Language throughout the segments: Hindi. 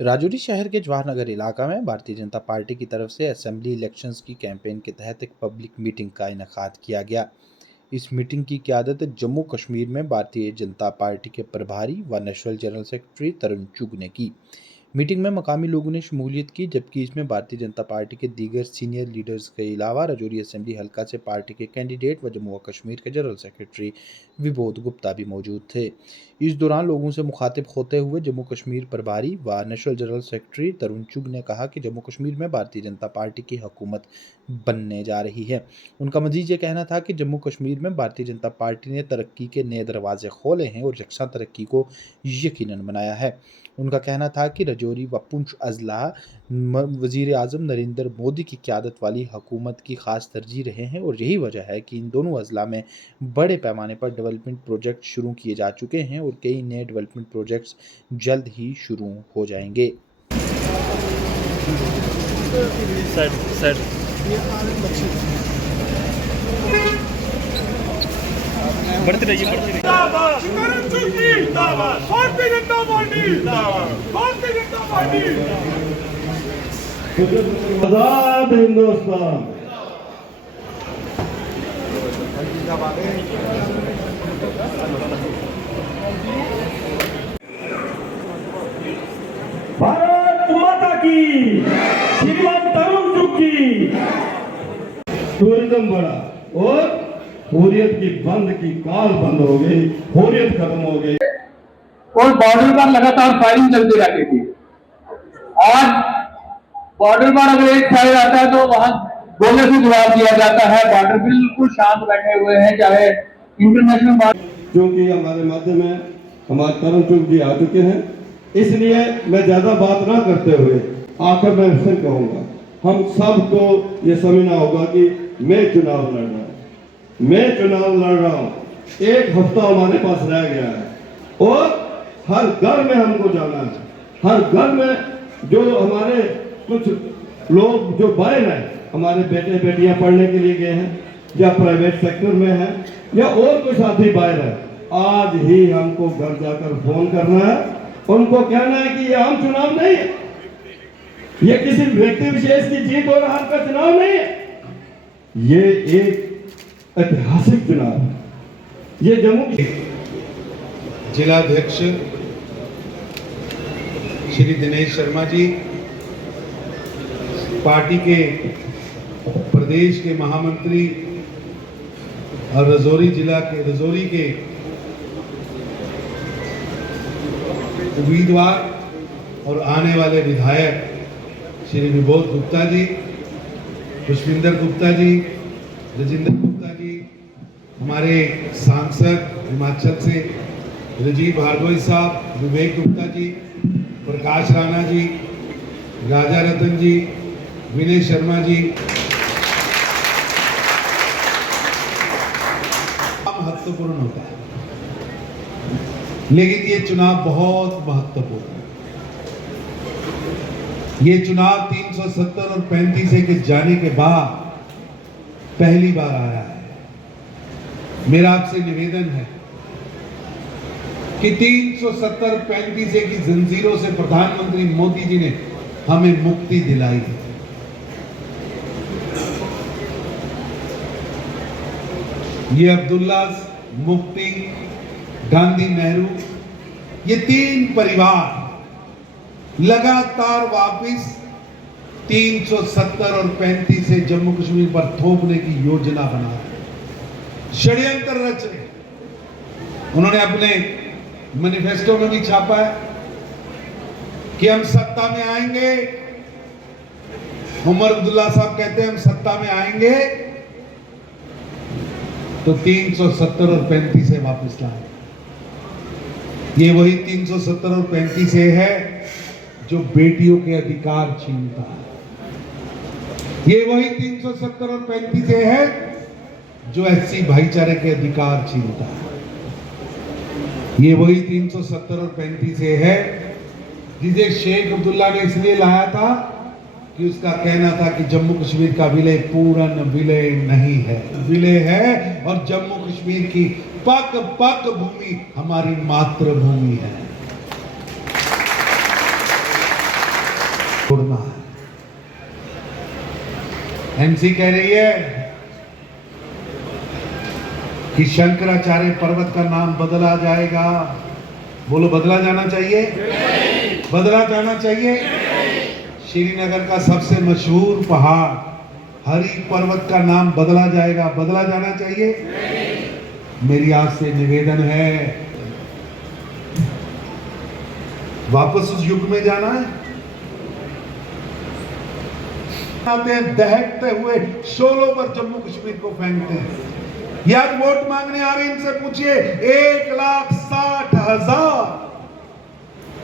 राजौरी शहर के जवाहर नगर इलाका में भारतीय जनता पार्टी की तरफ से असेंबली इलेक्शंस की कैंपेन के तहत एक पब्लिक मीटिंग का इनेकाद किया गया। इस मीटिंग की क़यादत जम्मू कश्मीर में भारतीय जनता पार्टी के प्रभारी व नेशनल जनरल सेक्रेटरी तरुण चुग ने की। मीटिंग में मकामी लोगों ने शमूलियत की, जबकि इसमें भारतीय जनता पार्टी के दीगर सीनियर लीडर्स के अलावा राजौरी असेंबली हल्का से पार्टी के कैंडिडेट व जम्मू व कश्मीर के जनरल सेक्रेटरी विबोध गुप्ता भी मौजूद थे। इस दौरान लोगों से मुखातिब होते हुए जम्मू कश्मीर प्रभारी व नेशनल जनरल सेक्रेटरी तरुण चुग ने कहा कि जम्मू कश्मीर में भारतीय जनता पार्टी की हुकूमत बनने जा रही है। उनका मजीद ये कहना था कि जम्मू कश्मीर में भारतीय जनता पार्टी ने तरक्की के नए दरवाजे खोले हैं और यकसा तरक्की को यकीनन बनाया है। उनका कहना था कि राजौरी व पुंछ अजला वजीर आज़म नरेंद्र मोदी की क़यादत वाली हुकूमत की ख़ास तरजीह रहे हैं और यही वजह है कि इन दोनों अजला में बड़े पैमाने पर डेवलपमेंट प्रोजेक्ट शुरू किए जा चुके हैं और कई नए डेवलपमेंट प्रोजेक्ट्स जल्द ही शुरू हो जाएंगे। बढ़ती रहिए, बढ़ती रहिए। Bharatiya Janata party, Bharatiya Janata party. आजाद हिंदुस्तान। भारत माता की, श्रीमान तरुण चुग की। टूरिज्म बढ़ा और हुर्रियत की बंद की काल बंद हो गई, हुर्रियत खत्म हो गई और बॉर्डर पर लगातार फायरिंग चलती रहती थी। आज बॉर्डर पर अगर एक फायर आता है तो वहां गोले से जवाब दिया जाता है। बॉर्डर बिल्कुल शांत बैठे हुए हैं, चाहे इंटरनेशनल बॉर्डर। क्योंकि हमारे मध्य में हमारे तरुण चुग जी आ चुके हैं, इसलिए मैं ज्यादा बात ना करते हुए आखिर में फिर कहूंगा, हम सबको ये समझना होगा कि मैं चुनाव लड़ रहा हूं, मैं चुनाव लड़ रहा हूं। एक हफ्ता हमारे पास रह गया है और हर घर में हमको जाना है। हर घर में जो हमारे कुछ लोग जो बाहर हैं, हमारे बेटे बेटियां पढ़ने के लिए गए हैं या प्राइवेट सेक्टर में हैं या और कोई साथी बाहर है, आज ही हमको घर जाकर फोन करना है, उनको कहना है कि ये आम चुनाव नहीं है, ये किसी व्यक्ति विशेष की जीत और हार का चुनाव नहीं है, ये एक ऐतिहासिक चुनाव है। ये जम्मू की जिलाध्यक्ष श्री दिनेश शर्मा जी, पार्टी के प्रदेश के महामंत्री और राजौरी के उम्मीदवार और आने वाले विधायक श्री विबोध गुप्ता जी, पुष्पिंदर गुप्ता जी, राजेंद्र गुप्ता जी, हमारे सांसद हिमाचल से राजीव भार्गव साहब, विवेक गुप्ता जी, प्रकाश राणा जी, राजा रतन जी, विनय शर्मा जी। महत्वपूर्ण होता है, लेकिन ये चुनाव बहुत महत्वपूर्ण है। ये चुनाव 370 और 35 के जाने के बाद पहली बार आया है। मेरा आपसे निवेदन है कि 370-35 की जंजीरों से प्रधानमंत्री मोदी जी ने हमें मुक्ति दिलाई है। ये अब्दुल्ला, मुफ्ती, गांधी, नेहरू, ये तीन परिवार लगातार वापिस 370 और 35 से जम्मू कश्मीर पर थोपने की योजना बना रहे, षड्यंत्र रच रहे। उन्होंने अपने मैनिफेस्टो में भी छापा है कि हम सत्ता में आएंगे। उमर अब्दुल्ला साहब कहते हैं हम सत्ता में आएंगे तो 370 और 35 से वापस लाएंगे। ये वही 370 और 35 है जो बेटियों के अधिकार छीनता है। ये वही 370 और 35 है जो एससी भाईचारे के अधिकार छीनता है। ये वही 370 और 35 है जिसे शेख अब्दुल्ला ने इसलिए लाया था कि उसका कहना था कि जम्मू कश्मीर का विलय पूर्ण विलय नहीं है, विलय है और जम्मू कश्मीर की पग पग भूमि हमारी मातृभूमि है। छोड़ना है। एमसी कह रही है कि शंकराचार्य पर्वत का नाम बदला जाएगा। बोलो, बदला जाना चाहिए? बदला जाना चाहिए? श्रीनगर का सबसे मशहूर पहाड़ हरि पर्वत का नाम बदला जाएगा, बदला जाना चाहिए? मेरी आपसे निवेदन है, वापस उस युग में जाना है। आते हैं दहकते हुए शोलों पर जम्मू कश्मीर को फेंकते हैं। यार वोट मांगने आ रहे, इनसे पूछिए 1,60,000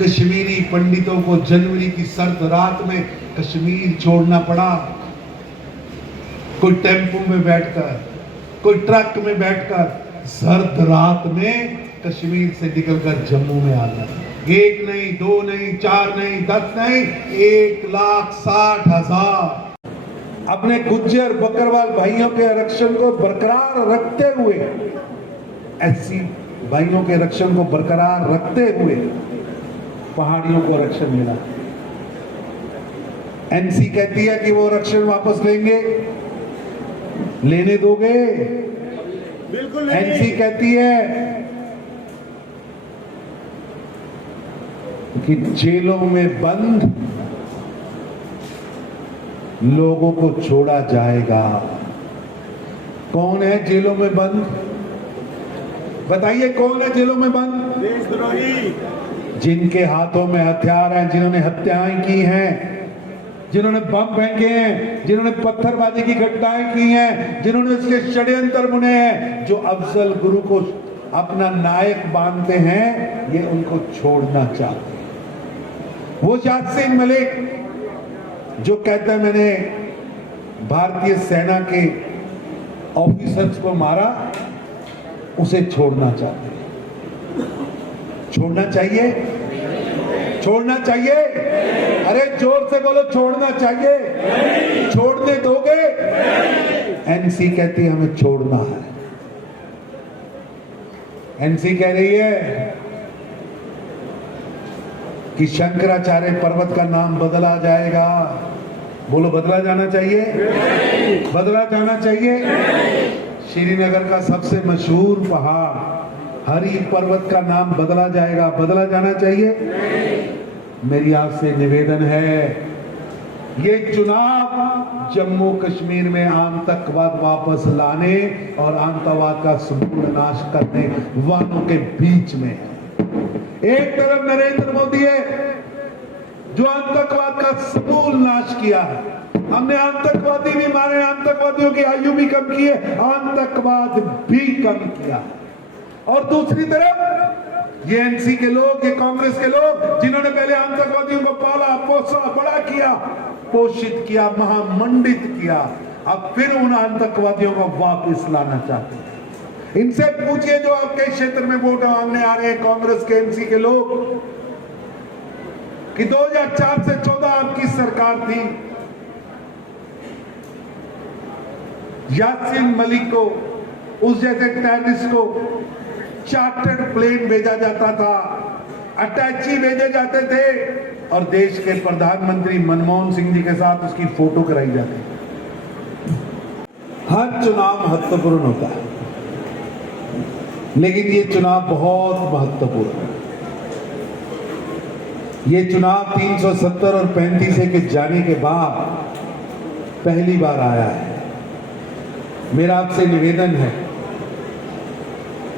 कश्मीरी पंडितों को जनवरी की सर्द रात में कश्मीर छोड़ना पड़ा। कोई टेम्पो में बैठकर, कोई ट्रक में बैठकर सर्द रात में कश्मीर से निकलकर जम्मू में आ गया। 1 नहीं, 2 नहीं, 4 नहीं, 10 नहीं, 1,60,000 अपने गुज्जर बकरवाल भाइयों के आरक्षण को बरकरार रखते हुए, एससी भाइयों के आरक्षण को बरकरार रखते हुए पहाड़ियों को आरक्षण मिला। एनसी कहती है कि वो आरक्षण वापस लेंगे, लेने दोगे? बिल्कुल एनसी कहती है कि जेलों में बंद लोगों को छोड़ा जाएगा। कौन है जेलों में बंद? बताइए, कौन है जेलों में बंद? देशद्रोही, जिनके हाथों में हथियार हैं, जिन्होंने हत्याएं की हैं, जिन्होंने बम फेंके हैं, जिन्होंने पत्थरबाजी की घटनाएं की हैं, जिन्होंने इसके षड्यंत्र बुने हैं, जो अफजल गुरु को अपना नायक मानते हैं, ये उनको छोड़ना चाहते हैं। वो यासीन मलिक जो कहता है मैंने भारतीय सेना के ऑफिसर्स को मारा, उसे छोड़ना चाहते हैं। छोड़ना चाहिए? छोड़ना चाहिए? अरे जोर से बोलो, छोड़ना चाहिए? छोड़ने दोगे? एनसी कहती है हमें छोड़ना है। एनसी कह रही है कि शंकराचार्य पर्वत का नाम बदला जाएगा। बोलो, बदला जाना चाहिए? बदला जाना चाहिए? श्रीनगर का सबसे मशहूर पहाड़ हरि पर्वत का नाम बदला जाएगा, बदला जाना चाहिए? मेरी आपसे निवेदन है, ये चुनाव जम्मू कश्मीर में आतंकवाद वापस लाने और आतंकवाद का संपूर्ण नाश करने वालों के बीच में है। एक तरफ नरेंद्र मोदी है जो आतंकवाद का समूल नाश किया है, हमने आतंकवादी भी मारे, आतंकवादियों की आयु भी कम की है, आतंकवाद भी कम किया। और दूसरी तरफ ये एनसी के लोग, ये कांग्रेस के लोग जिन्होंने पहले आतंकवादियों को पाला पोसा, बड़ा किया, पोषित किया, महामंडित किया, अब फिर उन आतंकवादियों को वापस लाना चाहते हैं। इनसे पूछिए जो आपके क्षेत्र में वोट मांगने आ रहे हैं, कांग्रेस के एनसी के लोग, कि 2004 से 14 आपकी सरकार थी, यासीन मलिक को, उस जैसे टेररिस्ट को चार्टर्ड प्लेन भेजा जाता था, अटैची भेजे जाते थे और देश के प्रधानमंत्री मनमोहन सिंह जी के साथ उसकी फोटो कराई जाती थी। हर चुनाव महत्वपूर्ण होता है, लेकिन ये चुनाव बहुत महत्वपूर्ण है। ये चुनाव 370 और 35 के जाने के बाद पहली बार आया है। मेरा आपसे निवेदन है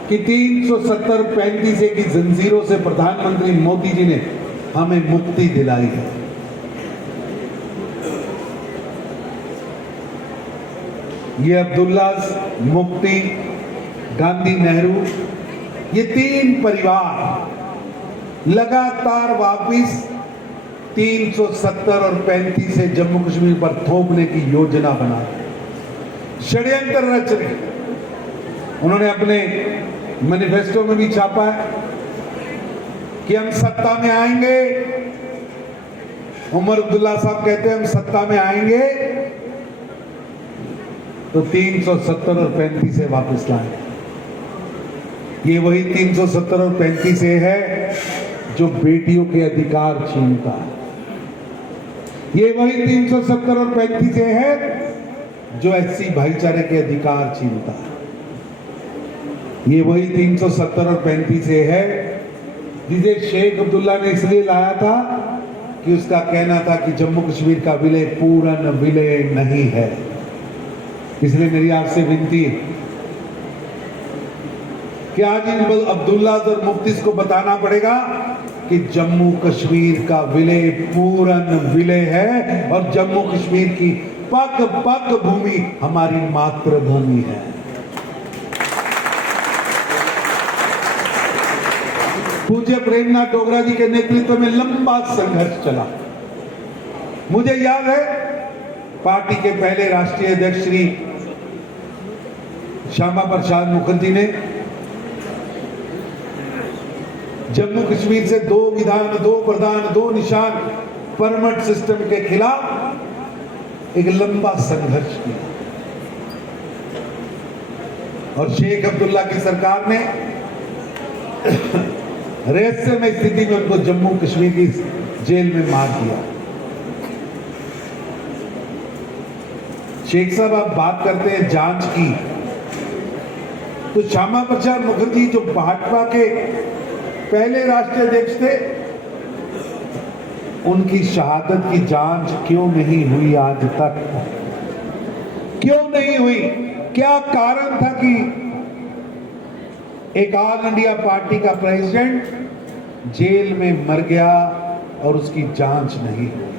कि 370-35 की जंजीरों से प्रधानमंत्री मोदी जी ने हमें मुक्ति दिलाई है। ये अब्दुल्ला, मुफ्ती, गांधी, नेहरू, ये 3 परिवार लगातार वापिस 370 और 35 से जम्मू कश्मीर पर थोपने की योजना बना रहे, षड्यंत्र रच रहे। उन्होंने अपने मैनिफेस्टो में भी छापा है कि हम सत्ता में आएंगे। उमर अब्दुल्ला साहब कहते हैं हम सत्ता में आएंगे तो 370 और 35 से वापस लाएंगे। ये वही 370 और 35 है जो बेटियों के अधिकार छीनता है। ये वही 370 और 35 है जो एससी भाईचारे के अधिकार छीनता है। ये वही 370 और 35 है जिसे शेख अब्दुल्ला ने इसलिए लाया था कि उसका कहना था कि जम्मू कश्मीर का विलय पूर्ण विलय नहीं है। इसलिए मेरी आपसे विनती है कि आज इन अब्दुल्ला और मुफ्तीस को बताना पड़ेगा कि जम्मू कश्मीर का विलय पूर्ण विलय है और जम्मू कश्मीर की पग पग भूमि हमारी मातृभूमि है। पूज्य प्रेमनाथ डोगरा जी के नेतृत्व में लंबा संघर्ष चला। मुझे याद है पार्टी के पहले राष्ट्रीय अध्यक्ष श्री श्यामा प्रसाद मुखर्जी ने जम्मू कश्मीर से 2 विधान 2 प्रधान 2 निशान परमिट सिस्टम के खिलाफ एक लंबा संघर्ष किया और शेख अब्दुल्ला की सरकार ने रहस्यमय स्थिति में उनको जम्मू कश्मीर की जेल में मार दिया। शेख साहब आप बात करते हैं जांच की, तो श्यामा प्रसाद मुखर्जी जो भाजपा के पहले राष्ट्रीय अध्यक्ष थे, उनकी शहादत की जांच क्यों नहीं हुई आज तक? क्यों नहीं हुई? क्या कारण था कि एक ऑल इंडिया पार्टी का प्रेसिडेंट जेल में मर गया और उसकी जांच नहीं हुई?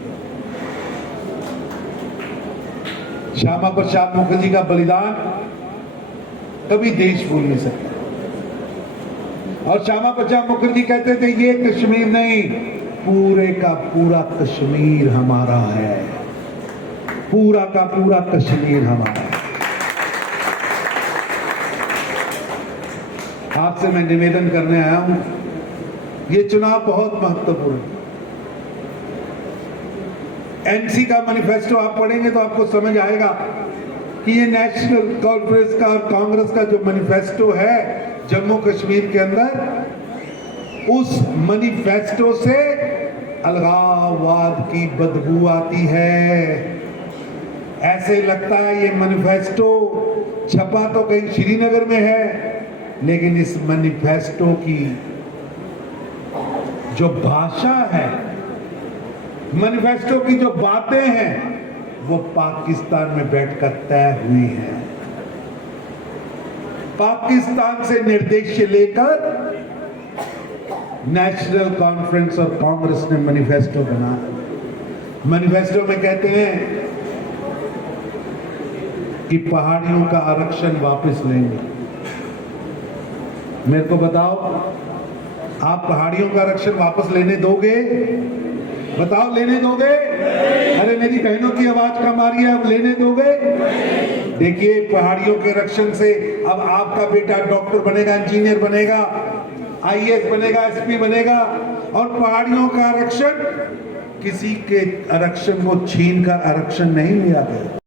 श्यामा प्रसाद मुखर्जी का बलिदान कभी देश भूल नहीं सकता। और श्यामा प्रसाद मुखर्जी कहते थे ये कश्मीर नहीं, पूरे का पूरा कश्मीर हमारा है, पूरा का पूरा कश्मीर हमारा है। आपसे मैं निवेदन करने आया हूं, ये चुनाव बहुत महत्वपूर्ण है। एनसी का मैनिफेस्टो आप पढ़ेंगे तो आपको समझ आएगा कि ये नेशनल कॉन्फ्रेंस का और कांग्रेस का जो मैनिफेस्टो है जम्मू कश्मीर के अंदर, उस मैनिफेस्टो से अलगाववाद की बदबू आती है। ऐसे लगता है ये मैनिफेस्टो छपा तो कहीं श्रीनगर में है, लेकिन इस मैनिफेस्टो की जो भाषा है, मैनिफेस्टो की जो बातें हैं, वो पाकिस्तान में बैठकर तय हुई हैं। पाकिस्तान से निर्देश लेकर नेशनल कॉन्फ्रेंस और कांग्रेस ने मैनिफेस्टो बनाया। मैनिफेस्टो में कहते हैं कि पहाड़ियों का आरक्षण वापस लेंगे। मेरे को बताओ, आप पहाड़ियों का आरक्षण वापस लेने दोगे? बताओ, लेने दोगे? अरे मेरी बहनों की आवाज कम आ रही है, अब लेने दोगे? देखिए, पहाड़ियों के आरक्षण से अब आपका बेटा डॉक्टर बनेगा, इंजीनियर बनेगा, आईएएस बनेगा, एसपी बनेगा, और पहाड़ियों का आरक्षण किसी के आरक्षण को छीनकर आरक्षण नहीं लिया गया।